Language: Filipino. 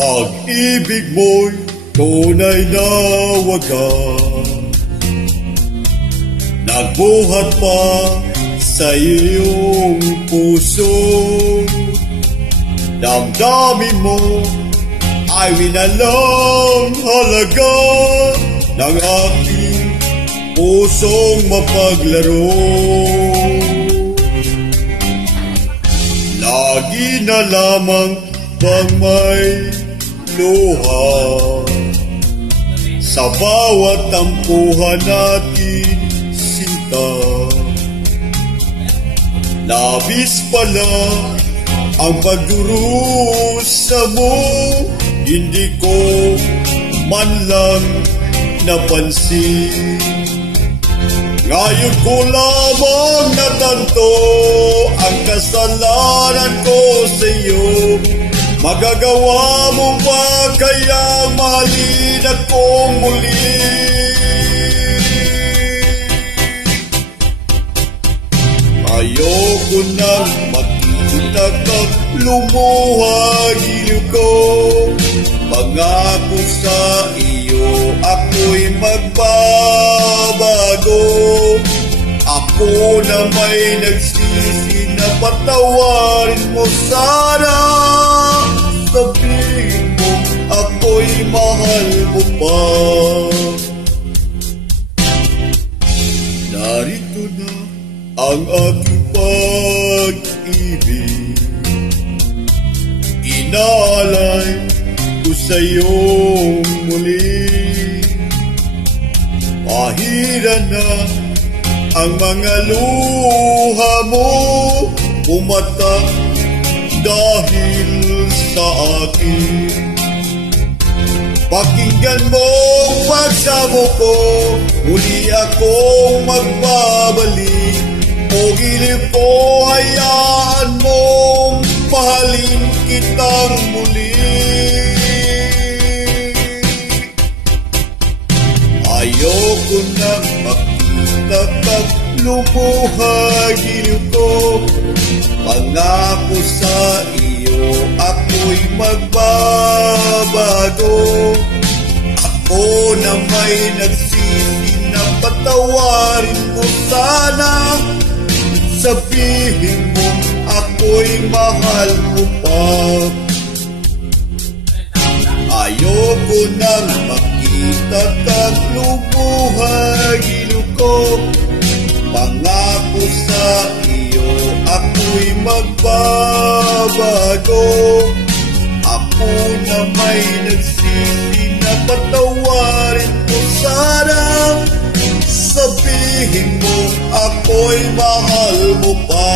Pag-ibig mo'y tunay na wagas, nagbuhat pa sa iyong puso. Damdamin mo ay minalang halaga ng aking pusong mapaglaro. Lagi na lamang bang may luha sa bawat tampuhan natin, sinta. Labis pala ang pagdurusa mo, hindi ko man lang napansin. Ngayon ko lamang natanto ang kasalanan ko sa iyo. Magagawa mo ba kaya mahalin akong muli? Ayoko nang makita kang lumuha, giliw ko. Pangako sa iyo ako'y magbabago. Ako na may nagsisi na patawarin mo sana. Sabihin mo ako'y mahal mo pa. Narito na ang aking pag-ibig, inaalay ko sa'yong muli. Pahira na ang mga luha mo, umata dahil sa akin. Pakinggan mo ang pagsamo ko, muli akong magbabalik. O giliw ko, hayaan mong mahalin kitang muli. Ayoko nang makita kang lumuha, giliw ko. Pangako sa iyo ako'y magbabago. Ako na may nagsisi na patawarin mo sana. Sabihin mo ako'y mahal mo pa. Ayoko nang makita kang lumuha, giliw ko. Pangako sa iyo ako'y magbabago. Ako na may nagsisi na patawarin mo sana. Sabihin mo ako'y mahal mo pa.